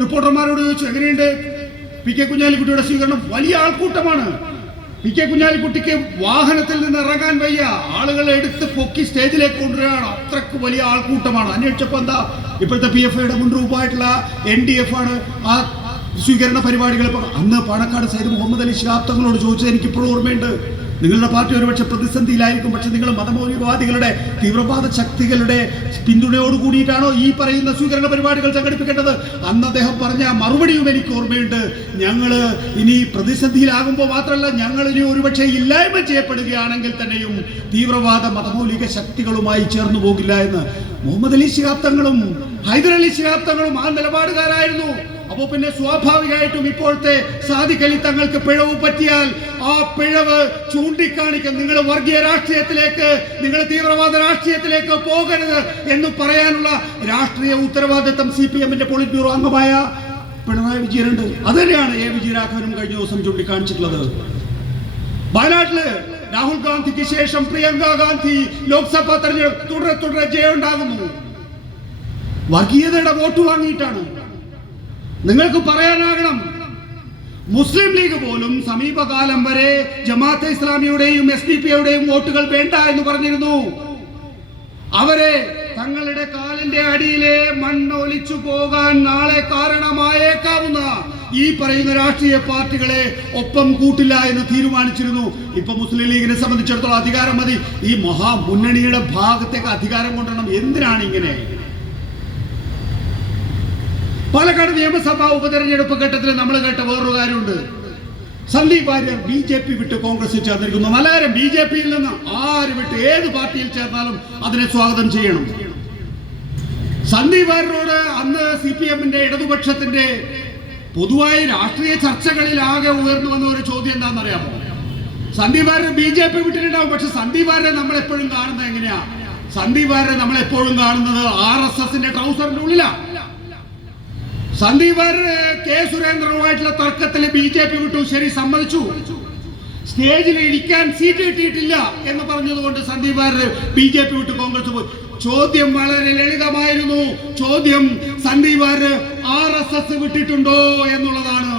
റിപ്പോർട്ടർമാരോട് ചോദിച്ചു എങ്ങനെയുണ്ട്? P K കുഞ്ഞാലിക്കുട്ടിയുടെ സ്വീകരണം വലിയ ആൾക്കൂട്ടമാണ്. പി കെ കുഞ്ഞാലിക്കുട്ടിക്ക് വാഹനത്തിൽ നിന്ന് ഇറങ്ങാൻ വയ്യ. ആളുകളെ എടുത്ത് പൊക്കി സ്റ്റേജിലേക്ക് കൊണ്ടുവരികയാണ്. അത്രയ്ക്ക് വലിയ ആൾക്കൂട്ടമാണ്. അന്വേഷിച്ചപ്പോൾ എന്താ? ഇപ്പോഴത്തെ പി എഫ് ഐയുടെ മുൻരൂപമായിട്ടുള്ള എൻ ഡി എഫ് ആണ് ആ സ്വീകരണ പരിപാടികൾ. അന്ന് പാണക്കാട് സൈദ് മുഹമ്മദ് അലി ശിഹാബ് തങ്ങളോട് ചോദിച്ചത് എനിക്കിപ്പോഴും ഓർമ്മയുണ്ട്. നിങ്ങളുടെ പാർട്ടി ഒരുപക്ഷെ പ്രതിസന്ധിയിലായിരിക്കും പക്ഷെ നിങ്ങൾ മതമൗലികവാദികളുടെ തീവ്രവാദ ശക്തികളുടെ പിന്തുണയോട് കൂടിയിട്ടാണോ ഈ പറയുന്ന സ്വീകരണ പരിപാടികൾ സംഘടിപ്പിക്കേണ്ടത്? അന്ന് അദ്ദേഹം പറഞ്ഞ മറുപടിയും എനിക്ക് ഓർമ്മയുണ്ട്. ഞങ്ങൾ ഇനി പ്രതിസന്ധിയിലാകുമ്പോൾ മാത്രമല്ല ഞങ്ങൾ ഇനി ഒരുപക്ഷെ ഇല്ലായ്മ ചെയ്യപ്പെടുകയാണെങ്കിൽ തന്നെയും തീവ്രവാദ മതമൗലിക ശക്തികളുമായി ചേർന്നു പോകില്ല എന്ന്. മുഹമ്മദ് അലി ശിഹാബ്ദങ്ങളും ഹൈദരലി ഹൈദർ അലി ശിഹാബ് ആ നിലപാടുകാരായിരുന്നു. അപ്പോ പിന്നെ സ്വാഭാവികമായിട്ടും ഇപ്പോഴത്തെ സാധിക്കലി തങ്ങൾക്ക് പിഴവ് പറ്റിയാൽ ആ പിഴവ് ചൂണ്ടിക്കാണിക്കും നിങ്ങൾ വർഗീയ രാഷ്ട്രീയത്തിലേക്ക് നിങ്ങൾ തീവ്രവാദ രാഷ്ട്രീയത്തിലേക്ക് പോകരുത് എന്ന് പറയാനുള്ള രാഷ്ട്രീയ ഉത്തരവാദിത്തം സി പി എമ്മിന്റെ പോളിറ്റ് ബ്യൂറോ അംഗമായ പിണറായി വിജയനുണ്ട്. അത് തന്നെയാണ് എ വിജയരാഘവനും കഴിഞ്ഞ ദിവസം ചൂണ്ടിക്കാണിച്ചിട്ടുള്ളത്. വയനാട്ടിൽ രാഹുൽ ഗാന്ധിക്ക് ശേഷം പ്രിയങ്ക ഗാന്ധി ലോക്സഭാ തെരഞ്ഞെടുപ്പ് തുടരെ തുടരെ ജയമുണ്ടാകുന്നു. വർഗീയതയുടെ വോട്ട് വാങ്ങിയിട്ടാണ് നിങ്ങൾക്ക് പറയാനാകണം. മുസ്ലിം ലീഗ് പോലും സമീപകാലം വരെ ജമാഅത്തെ ഇസ്ലാമിയുടെയും എസ് ഡി വോട്ടുകൾ വേണ്ട എന്ന് പറഞ്ഞിരുന്നു. അവരെ തങ്ങളുടെ കാലിന്റെ അടിയിലെ മണ്ണൊലിച്ചു പോകാൻ നാളെ കാരണമായേക്കാവുന്ന ഈ പറയുന്ന രാഷ്ട്രീയ പാർട്ടികളെ ഒപ്പം കൂട്ടില്ല എന്ന് തീരുമാനിച്ചിരുന്നു. ഇപ്പൊ മുസ്ലിം ലീഗിനെ സംബന്ധിച്ചിടത്തോളം അധികാരം മതി. ഈ മഹാമുന്നണിയുടെ ഭാഗത്തേക്ക് അധികാരം കൊണ്ടുവരണം. എന്തിനാണ് ഇങ്ങനെ? പാലക്കാട് നിയമസഭാ ഉപതെരഞ്ഞെടുപ്പ് ഘട്ടത്തിൽ നമ്മൾ കേട്ട വേറൊരു കാര്യമുണ്ട്. Sandeep Warrier B J P വിട്ട് കോൺഗ്രസിൽ ചേർന്നിരിക്കുന്നു. നല്ലകാര്യം ബി ജെ പിയിൽ നിന്ന് ആര് വിട്ട് ഏത് പാർട്ടിയിൽ ചേർന്നാലും അതിനെ സ്വാഗതം ചെയ്യണം. സന്ദീപ് വാര്യരോട് അന്ന് സി പി എമ്മിന്റെ ഇടതുപക്ഷത്തിന്റെ പൊതുവായി രാഷ്ട്രീയ ചർച്ചകളിൽ ആകെ ഉയർന്നു വന്ന ഒരു ചോദ്യം എന്താണെന്നറിയാമോ? Sandeep Warrier B J P വിട്ടിട്ടുണ്ടാവും. പക്ഷെ സന്ദീപ് വാര്യരെ നമ്മൾ എപ്പോഴും കാണുന്നത് എങ്ങനെയാ? സന്ദീപ് വാര്യരെ നമ്മൾ എപ്പോഴും കാണുന്നത് ആർ എസ് എസിന്റെ ട്രൗസറിന്റെ ഉള്ളിലാണ് സന്ദീപ് വാര്യർ കെ സുരേന്ദ്രനുമായിട്ടുള്ള തർക്കത്തിൽ ബി ജെ പി വിട്ടു. ശരി സമ്മതിച്ചു. സ്റ്റേജിൽ ഇരിക്കാൻ സീറ്റ് കിട്ടിയിട്ടില്ല എന്ന് പറഞ്ഞതുകൊണ്ട് Sandeep Warrier B J P വിട്ട് കോൺഗ്രസ് പോയി. ചോദ്യം വളരെ ലളിതമായിരുന്നു. ചോദ്യം Sandeep Warrier R S S വിട്ടിട്ടുണ്ടോ എന്നുള്ളതാണ്.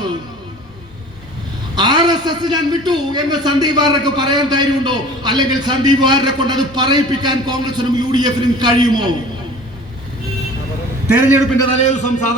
ആർ എസ് എസ് ഞാൻ വിട്ടു എന്ന് സന്ദീപ് പറയാൻ ധൈര്യമുണ്ടോ? അല്ലെങ്കിൽ സന്ദീപ് വാര്യരെ കൊണ്ട് അത് പറയിപ്പിക്കാൻ കോൺഗ്രസിനും യു ഡി എഫിനും കഴിയുമോ? തെരഞ്ഞെടുപ്പിന്റെ തലേദിവസം സാധാരണ